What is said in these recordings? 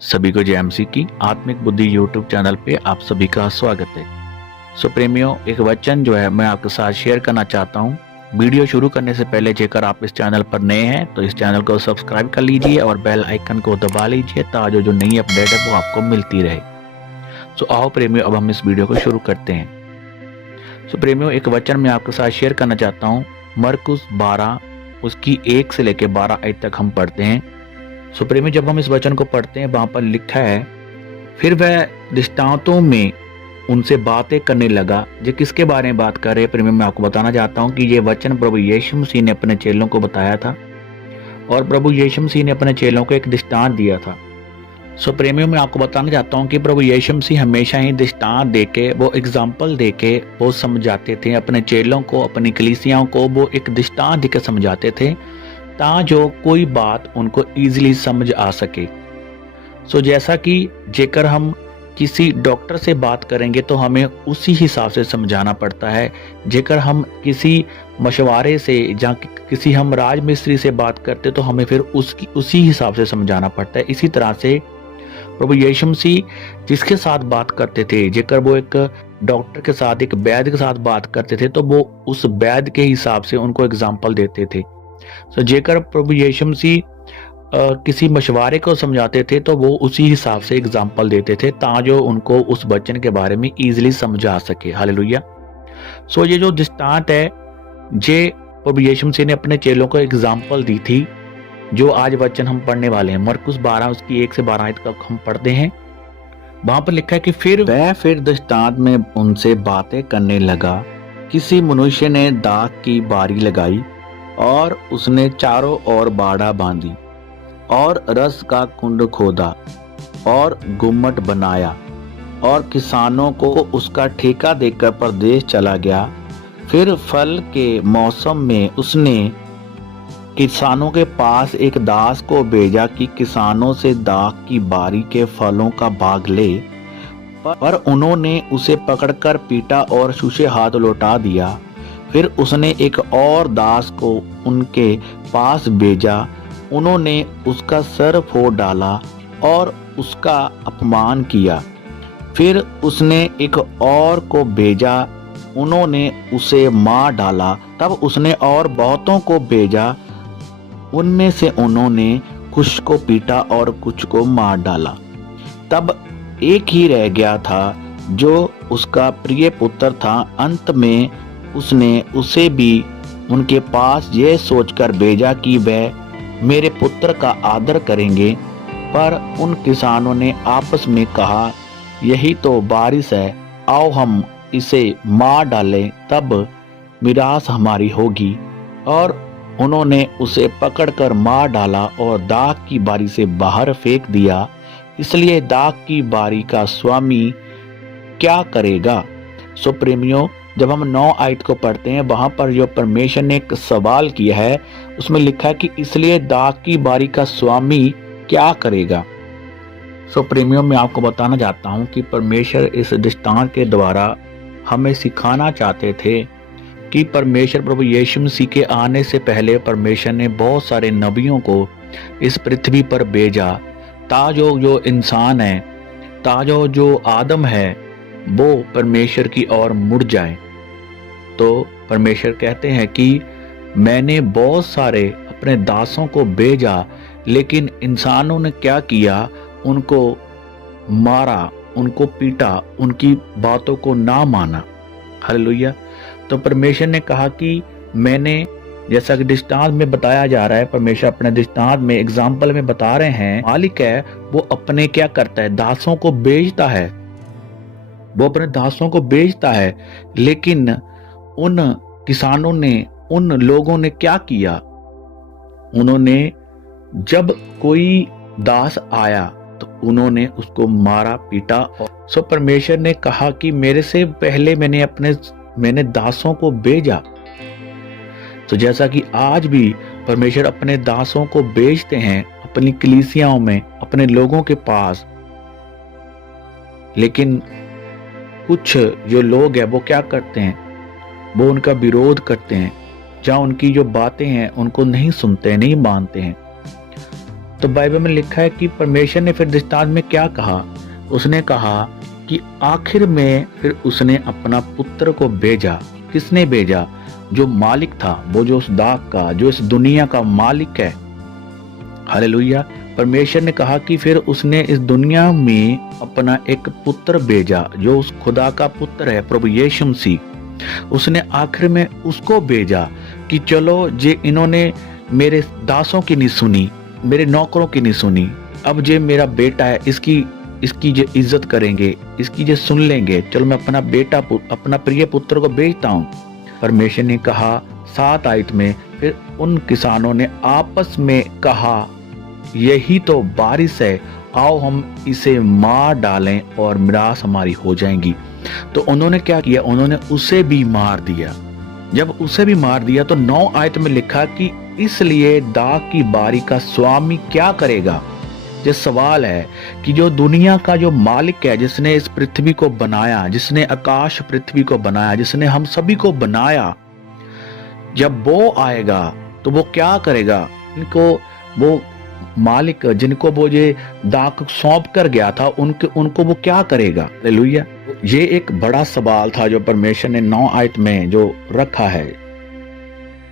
सभी को जेएमसी की आत्मिक बुद्धि यूट्यूब चैनल पे आप सभी का स्वागत है। सो प्रेमियों, एक वचन जो है मैं आपके साथ शेयर करना चाहता हूँ। वीडियो शुरू करने से पहले जेकर आप इस चैनल पर नए हैं तो इस चैनल को सब्सक्राइब कर लीजिए और बेल आइकन को दबा लीजिए ताकि जो नई अपडेट है वो आपको मिलती रहे। सो आओ प्रेमियों, अब हम इस वीडियो को शुरू करते हैं। सो प्रेमियों, एक वचन मैं आपके साथ शेयर करना चाहता हूँ। मरकुस 12 उसकी 1 से लेकर 12 आयत तक हम पढ़ते हैं। सो प्रेमी, जब हम इस वचन को पढ़ते हैं वहां पर लिखा है, फिर वह दृष्टांतों में उनसे बातें करने लगा। जो किसके बारे में बात कर रहे हैं प्रेमी, मैं आपको बताना चाहता हूं कि ये वचन प्रभु यीशु मसीह ने अपने चेलों को बताया था और प्रभु यीशु मसीह ने अपने चेलों को एक दृष्टांत दिया था। सो प्रेमियों, मैं आपको बताना चाहता हूं कि प्रभु यीशु मसीह हमेशा ही दृष्टांत देके, वो एग्जाम्पल देके वो समझाते थे अपने चेलों को, अपनी कलीसियाओं को। वो एक दृष्टांत देकर समझाते थे ता जो कोई बात उनको इजीली समझ आ सके। सो जैसा कि जेकर हम किसी डॉक्टर से बात करेंगे तो हमें उसी हिसाब से समझाना पड़ता है। जेकर हम किसी मशवारे से या किसी हम राजमिस्त्री से बात करते तो हमें फिर उसी हिसाब से समझाना पड़ता है। इसी तरह से प्रभु यीशु मसीह जिसके साथ बात करते थे, जेकर वो एक डॉक्टर के साथ, एक वैद्य के साथ बात करते थे तो वो उस वैद्य के हिसाब से उनको एग्जाम्पल देते थे। सो जेकर प्रभु यीशु मसीह किसी मशवारे को समझाते थे तो वो उसी हिसाब से एग्जाम्पल देते थे ताकि उनको उस वचन के बारे में इजीली समझ आ सके। हालेलुया। सो ये जो दृष्टांत है, जे प्रभु यीशु मसीह ने अपने चेलों को एग्जाम्पल दी थी, जो आज वचन हम पढ़ने वाले हैं। मरकुस 12 उसकी 1 से 12 आयत तक हम पढ़ते हैं। वहां पर लिखा है कि फिर दृष्टांत में उनसे बातें करने लगा। किसी मनुष्य ने दाख की बारी लगाई और उसने चारों ओर बाड़ा बांधी और रस का कुंड खोदा और गुम्मट बनाया और किसानों को उसका ठेका देकर परदेश चला गया। फिर फल के मौसम में उसने किसानों के पास एक दास को भेजा कि किसानों से दाख की बारी के फलों का भाग ले, पर उन्होंने उसे पकड़कर पीटा और छूछे हाथ लौटा दिया। फिर उसने एक और दास को उनके पास भेजा, उन्होंने उसका सर फोड़ डाला और उसका अपमान किया। फिर उसने एक और को भेजा, उन्होंने उसे मार डाला। तब उसने और बहुतों को भेजा, उनमें से उन्होंने कुछ को पीटा और कुछ को मार डाला। तब एक ही रह गया था जो उसका प्रिय पुत्र था। अंत में उसने उसे भी उनके पास यह सोचकर भेजा कि वह मेरे पुत्र का आदर करेंगे। पर उन किसानों ने आपस में कहा, यही तो बारिश है, आओ हम इसे मार डालें, तब मिरास हमारी होगी। और उन्होंने उसे पकड़कर मार डाला और दाख की बारी से बाहर फेंक दिया। इसलिए दाख की बारी का स्वामी क्या करेगा? सो प्रेमियों, जब हम 9 आयत को पढ़ते हैं वहां पर जो परमेश्वर ने एक सवाल किया है, उसमें लिखा है कि इसलिए दाख की बारी का स्वामी क्या करेगा। सो प्रेमियों, मैं आपको बताना चाहता हूं कि परमेश्वर इस दृष्टांत के द्वारा हमें सिखाना चाहते थे कि परमेश्वर प्रभु यीशु मसीह के आने से पहले परमेश्वर ने बहुत सारे नबियों को इस पृथ्वी पर भेजा ताजो जो इंसान है, ताजो जो आदम है, वो परमेश्वर की ओर मुड़ जाए। तो परमेश्वर कहते हैं कि मैंने बहुत सारे अपने दासों को भेजा, लेकिन इंसानों ने क्या किया? उनको मारा, उनको पीटा, उनकी बातों को ना माना। हालेलुया। तो परमेश्वर ने कहा कि मैंने, जैसा कि दृष्टांत में बताया जा रहा है, परमेश्वर अपने दृष्टांत में एग्जाम्पल में बता रहे हैं, मालिक है वो अपने क्या करता है? दासों को बेचता है। वो अपने दासों को बेचता है, लेकिन उन किसानों ने, उन लोगों ने क्या किया? उन्होंने जब कोई दास आया तो उन्होंने उसको मारा, पीटा। सो परमेश्वर ने कहा कि मेरे से पहले मैंने दासों को भेजा। तो जैसा कि आज भी परमेश्वर अपने दासों को भेजते हैं अपनी कलीसियाओं में, अपने लोगों के पास, लेकिन कुछ जो लोग हैं वो क्या करते हैं? वो उनका विरोध करते हैं, जहाँ उनकी जो बातें हैं उनको नहीं सुनते हैं, नहीं मानते हैं। तो बाइबल में लिखा है कि परमेश्वर ने फिर दृष्टांत में क्या कहा। उसने कहा कि आखिर में फिर उसने अपना पुत्र को भेजा। किसने भेजा? जो मालिक था, वो जो उस दाग का, जो इस दुनिया का मालिक है। हालेलुया। परमेश्वर ने कहा कि फिर उसने इस दुनिया में अपना एक पुत्र भेजा, जो उस खुदा का पुत्र है, प्रभु यीशु मसीह। उसने आखिर में उसको भेजा कि चलो जे इन्होंने मेरे दासों की नहीं सुनी, मेरे नौकरों की नहीं सुनी, अब जे मेरा बेटा है इसकी जो इज्जत करेंगे, इसकी जो सुन लेंगे, चलो मैं अपना बेटा, अपना प्रिय पुत्र को भेजता हूँ। परमेश्वर ने कहा 7 आयत में, फिर उन किसानों ने आपस में कहा यही तो बारिश है, आओ हम इसे मार डालें और मिरास हमारी हो जाएगी। तो उन्होंने क्या किया? उन्होंने उसे भी मार दिया। जब उसे भी मार दिया तो 9 आयत में लिखा कि इसलिए दाग की बारी का स्वामी क्या करेगा। ये सवाल है कि जो दुनिया का जो मालिक है, जिसने इस पृथ्वी को बनाया, जिसने आकाश पृथ्वी को बनाया, जिसने हम सभी को बनाया, जब वो आएगा तो वो क्या करेगा? इनको वो मालिक जिनको वो ये दाग सौंप कर गया था, उनको वो क्या करेगा? हालेलुया। ये एक बड़ा सवाल था जो परमेश्वर ने 9 आयत में जो रखा है।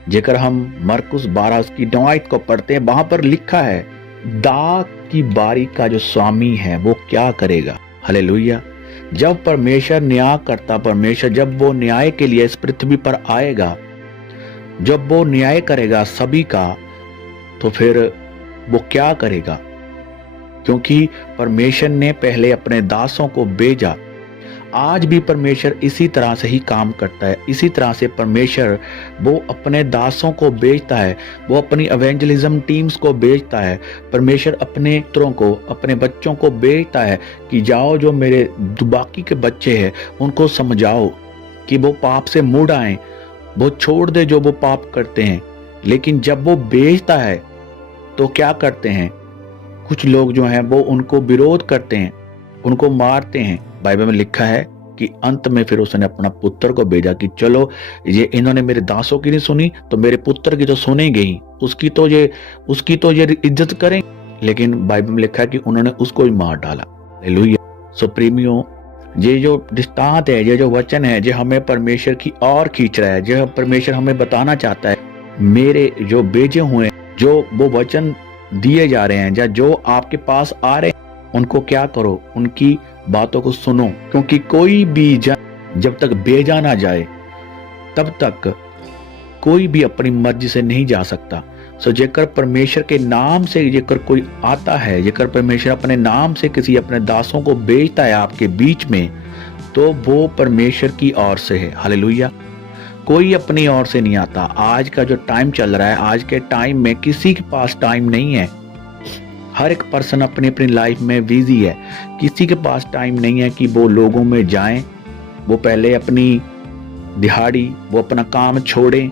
जेकर हम मरकुस 12 उसकी 9 आयत को पढ़ते हैं, वहां पर लिखा है दाग की बारी का जो स्वामी है वो क्या करेगा। हालेलुया। जब परमेश्वर न्याय करता, परमेश्वर जब वो न्याय के लिए इस पृथ्वी पर आएगा, जब वो न्याय करेगा सभी का, तो फिर वो क्या करेगा? क्योंकि परमेश्वर ने पहले अपने दासों को भेजा। आज भी परमेश्वर इसी तरह से ही काम करता है। इसी तरह से परमेश्वर वो अपने दासों को भेजता है, वो अपनी एवेंजलिज्म टीम्स को भेजता है। परमेश्वर अपने पुत्रों को, अपने बच्चों को भेजता है कि जाओ जो मेरे बाकी के बच्चे हैं उनको समझाओ कि वो पाप से मुड़ आए, वो छोड़ दे जो वो पाप करते हैं। लेकिन जब वो भेजता है तो क्या करते हैं? कुछ लोग जो हैं वो उनको विरोध करते हैं, उनको मारते हैं। बाइबल में लिखा है कि अंत में फिर उसने अपना पुत्र को भेजा कि चलो ये इन्होंने मेरे दासों की नहीं सुनी तो मेरे पुत्र की तो सुनेंगे ही, उसकी तो ये इज्जत करें। लेकिन बाइबल में लिखा है कि उन्होंने उसको ही मार डाला। हालेलुया। सो प्रेमियों, ये जो दृष्टांत है, ये जो वचन है, जो हमें परमेश्वर की ओर खींच रहा है, जो परमेश्वर हमें बताना चाहता है, मेरे जो भेजे हुए, जो वो वचन दिए जा रहे हैं या जो आपके पास आ रहे हैं, उनको क्या करो? उनकी बातों को सुनो। क्योंकि कोई भी जन जब तक भेजा ना जाए तब तक कोई भी अपनी मर्जी से नहीं जा सकता। सो जेकर परमेश्वर के नाम से जेकर कोई आता है, जेकर परमेश्वर अपने नाम से किसी अपने दासों को भेजता है आपके बीच में, तो वो परमेश्वर की ओर से है। हालेलुया। कोई अपनी ओर से नहीं आता। आज का जो टाइम चल रहा है, आज के टाइम में किसी के पास टाइम नहीं है। हर एक पर्सन अपनी अपनी लाइफ में बिजी है। किसी के पास टाइम नहीं है कि वो लोगों में जाएं, वो पहले अपनी दिहाड़ी, वो अपना काम छोड़ें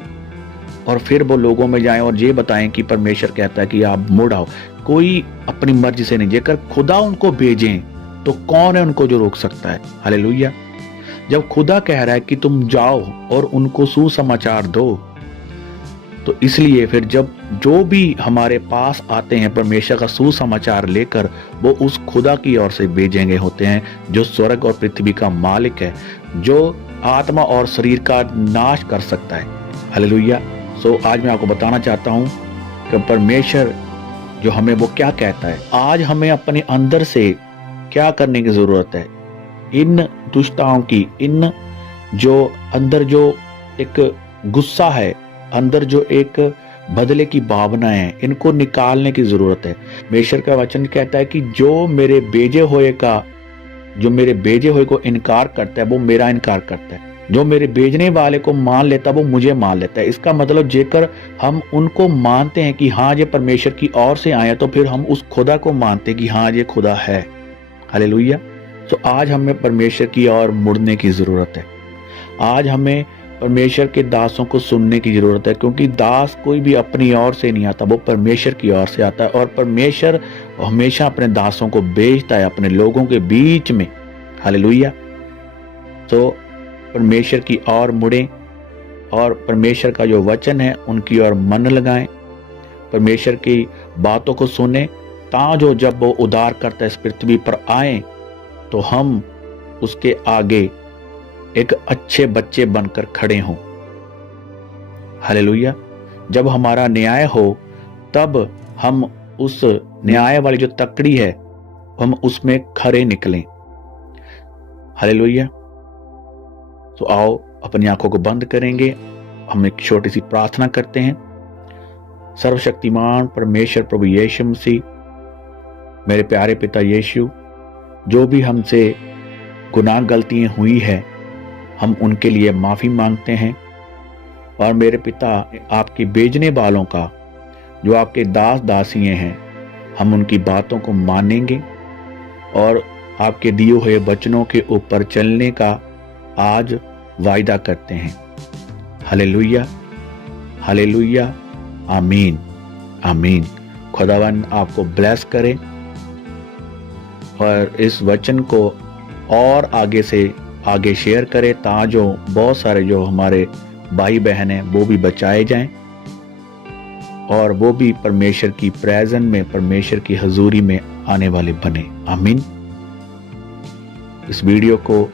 और फिर वो लोगों में जाएं और ये बताएं कि परमेश्वर कहता है कि आप मुड़ आओ। कोई अपनी मर्जी से नहीं। जेकर खुदा उनको भेजें तो कौन है उनको जो रोक सकता है? हालेलुया। जब खुदा कह रहा है कि तुम जाओ और उनको सुसमाचार दो, तो इसलिए फिर जब जो भी हमारे पास आते हैं परमेश्वर का सुसमाचार लेकर, वो उस खुदा की ओर से भेजेंगे होते हैं जो स्वर्ग और पृथ्वी का मालिक है, जो आत्मा और शरीर का नाश कर सकता है। हालेलुया। सो आज मैं आपको बताना चाहता हूँ कि परमेश्वर जो हमें वो क्या कहता है। आज हमें अपने अंदर से क्या करने की जरूरत है? इन दुष्टताओं की, इन जो अंदर जो एक गुस्सा है, अंदर जो एक बदले की भावना है, इनको निकालने की जरूरत है। परमेश्वर का वचन कहता है कि जो मेरे भेजे हुए को इनकार करता है वो मेरा इनकार करता है। जो मेरे भेजने वाले को मान लेता है वो मुझे मान लेता है। इसका मतलब जेकर हम उनको मानते हैं कि हाँ ये परमेश्वर की ओर से आए, तो फिर हम उस खुदा को मानते हैं कि हाँ ये खुदा है। हालेलुया। तो आज हमें परमेश्वर की ओर मुड़ने की जरूरत है। आज हमें परमेश्वर के दासों को सुनने की जरूरत है, क्योंकि दास कोई भी अपनी ओर से नहीं आता, वो परमेश्वर की ओर से आता है। और परमेश्वर हमेशा अपने दासों को भेजता है अपने लोगों के बीच में। हालेलुया। तो परमेश्वर की ओर मुड़ें और परमेश्वर का जो वचन है उनकी ओर मन लगाएं, परमेश्वर की बातों को सुने ताजो जब वो उद्धार करता इस पृथ्वी पर आए तो हम उसके आगे एक अच्छे बच्चे बनकर खड़े हों। हालेलुया। जब हमारा न्याय हो तब हम उस न्याय वाली जो तकड़ी है हम उसमें खरे निकलें। हालेलुया। तो आओ अपनी आंखों को बंद करेंगे, हम एक छोटी सी प्रार्थना करते हैं। सर्वशक्तिमान परमेश्वर प्रभु यीशु मसीह, मेरे प्यारे पिता यीशु, जो भी हमसे गुनाह गलतियां हुई है हम उनके लिए माफी मांगते हैं। और मेरे पिता, आपके भेजने वालों का जो आपके दास दासियां हैं हम उनकी बातों को मानेंगे और आपके दिए हुए वचनों के ऊपर चलने का आज वायदा करते हैं। हालेलुया, हालेलुया, आमीन, आमीन। खुदावन आपको ब्लेस करे और इस वचन को और आगे से आगे शेयर करे ताकि बहुत सारे जो हमारे भाई बहन हैं वो भी बचाए जाएं और वो भी परमेश्वर की प्रेजेंस में, परमेश्वर की हजूरी में आने वाले बने। आमीन। इस वीडियो को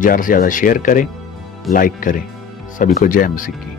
ज़्यादा से ज़्यादा शेयर करें, लाइक करें। सभी को जय मसीह की।